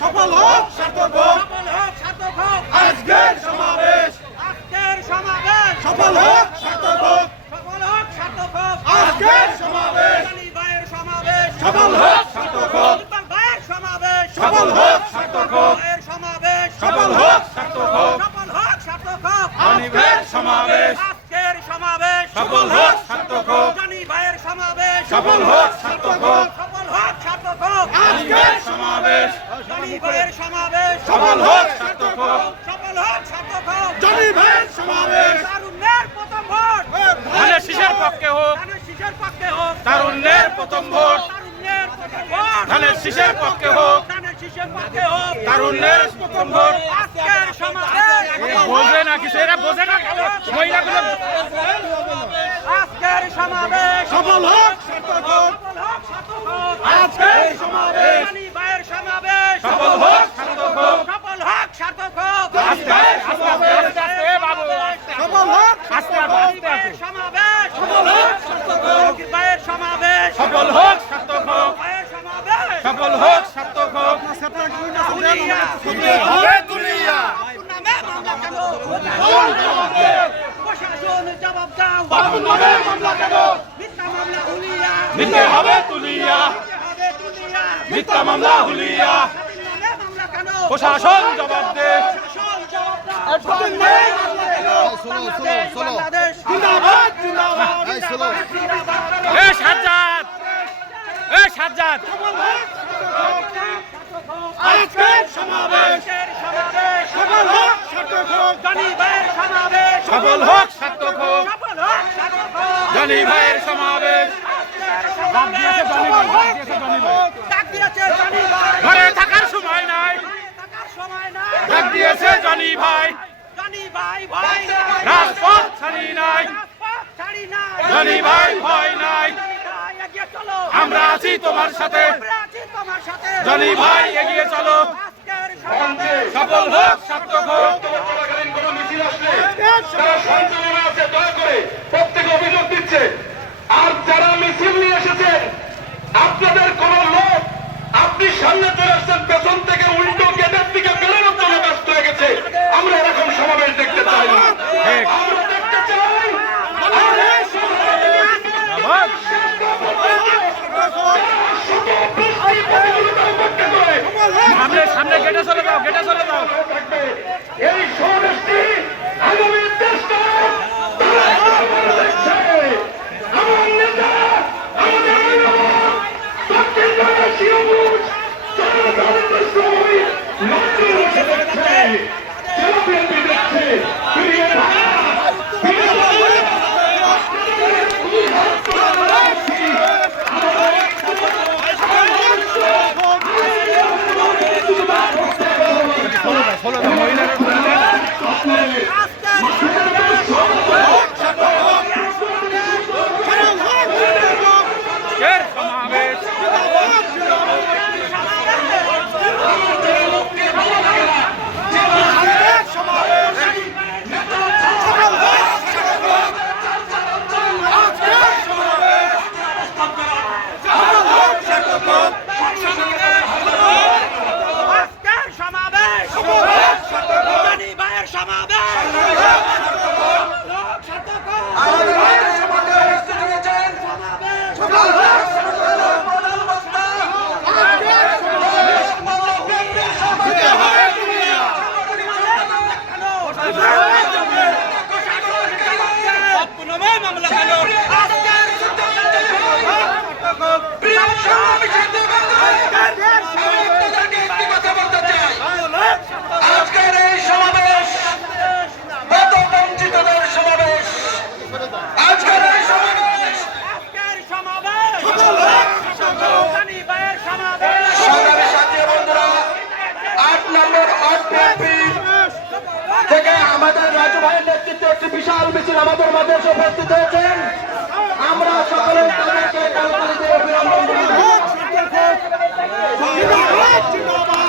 সফল হোক, সার্থক হোক, আজকের সমাবেশ সফল হোক, সার্থক হোক, আজকের সমাবেশ সফল হোক, সার্থক হোক, সফল হোক, সার্থক হোক, সফল হোক, সার্থক হোক, আজকের সমাবেশ সফল হোক, সার্থক হোক, সফল হোক, সার্থক হোক, আজকের সমাবেশ সফল হোক, সার্থক হোক, জনি ভাইয়ের সমাবেশ ধানের শীষের পক্ষে হোক, তারুণ্যের প্রথম ভোট, ধানের শীষের পক্ষে হোক, তারুণ্যের প্রথম ভোট। বোঝে না কিছু, এরা বোঝে না মহিলাগুলো। আজকের সমাবেশ সফল হোক, সার্থক হোক, আজকের সমাবেশ ভাইয়ের সমাবেশ সফল হোক, সার্থক হোক, সফল হোক, সার্থক হোক। আজকের সমাবেশ সফল হোক, ভাইয়ের সমাবেশ সফল হোক, সার্থক হোক, ভাইয়ের সমাবেশ সফল হোক, সার্থক হোক, ভাইয়ের সমাবেশ সফল হোক, সার্থক হোক। হবে দুনিয়া নামে মামলা কেন? প্রশাসন জবাব দাও। বাবুর নামে মামলা কেন? মিথ্যা মামলা হুলিয়া নিতে হবে তুলিয়া, হবে দুনিয়া। মিথ্যা মামলা হুলিয়া, নামে মামলা কেন? প্রশাসন জবাব দে। প্রশাসন জবাব দাও। বাবুর নামে মামলা কেন? বাংলাদেশ জিন্দাবাদ, জিন্দাবাদ, জিন্দাবাদ। সাজ্জাদ আজকের সমাবেশ সমাবেশ সফল হোক, সার্থক হোক, জনি ভাইয়ের সমাবেশ সফল হোক, সার্থক হোক, সফল হোক, সার্থক হোক। জনি ভাইয়ের সমাবেশ ডাক দিয়েছে জনি ভাই। ঘরে থাকার সময় নাই, থাকার সময় নাই। ডাক দিয়েছে জনি ভাই, জনি ভাই ভয় নাই। রাজপথ ছাড়ি নাই, রাজপথ ছাড়ি নাই। জনি ভাই ভয় নাই, ভাই, এগিয়ে চলো। আমরা আছি তোমার সাথে, আমরা আছি তোমার সাথে। জনি ভাই এগিয়ে চলো, আজকের সমাবেশ সফল হোক, সার্থক হোক। প্রত্যেকে অভিযোগ দিচ্ছে, আর যারা মিছিল নিয়ে এসেছেন আপনাদের কোন লোক আপনি সামনে চলে আসছেন, পেছন থেকে উল্টো গেটের দিকে বেরোনোর জন্য ব্যস্ত হয়ে গেছে। আমরা এরকম সমাবেশ দেখতে চাই না, আমরা দেখতে চাই সামনে গেটে চলে যাও, গেটে চলে যাও। এই সমাবেশটি আগামী দেশটা আমার নেতা আমাদের দক্ষিণ ঢাকার শিরোপুরুষ নজরুল বসে দেখছে, জেলা বিএনপি দেখছে, এর সমাবেশ আজকের সমাবেশ জনি ভাইয়ের সমাবেশ সার্থক হোক। আজকের এই সমাবেশ মত বঞ্চিতদের সমাবেশ, আজকের এই সমাবেশ জনি ভাইয়ের সমাবেশ সংগ্রামী সাথী বন্ধুরা, 8 নম্বর ওয়ার্ড বিএনপি থেকে আমাদের রাজু ভাইয়ের নেতৃত্বে একটি বিশাল মিছিল আমাদের মাঝে এসে উপস্থিত হয়েছেন। আমরা সকলে তাদেরকে কালকালি দিয়ে অভিনন্দন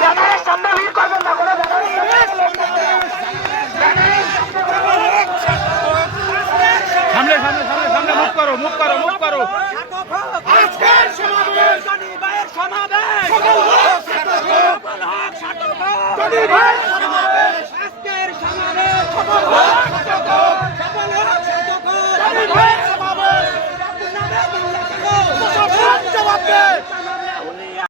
জানাই। সামনে ভিড় করবেন না, করে করো মুভ করো মুভ করো আজকের সমাবেশ জনি ভাইয়ের সমাবেশ সফল হোক সার্থক হোক সফল হোক সার্থক হোক জনি ভাইয়ের সমাবেশ আজকের সমাবেশ সফল হোক